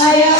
Saya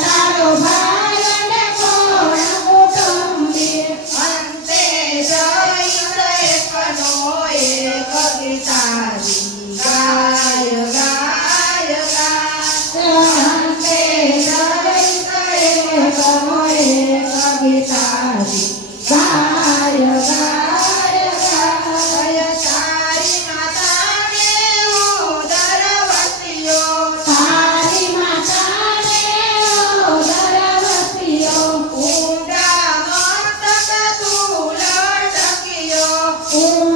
cantar, louvar. Oh.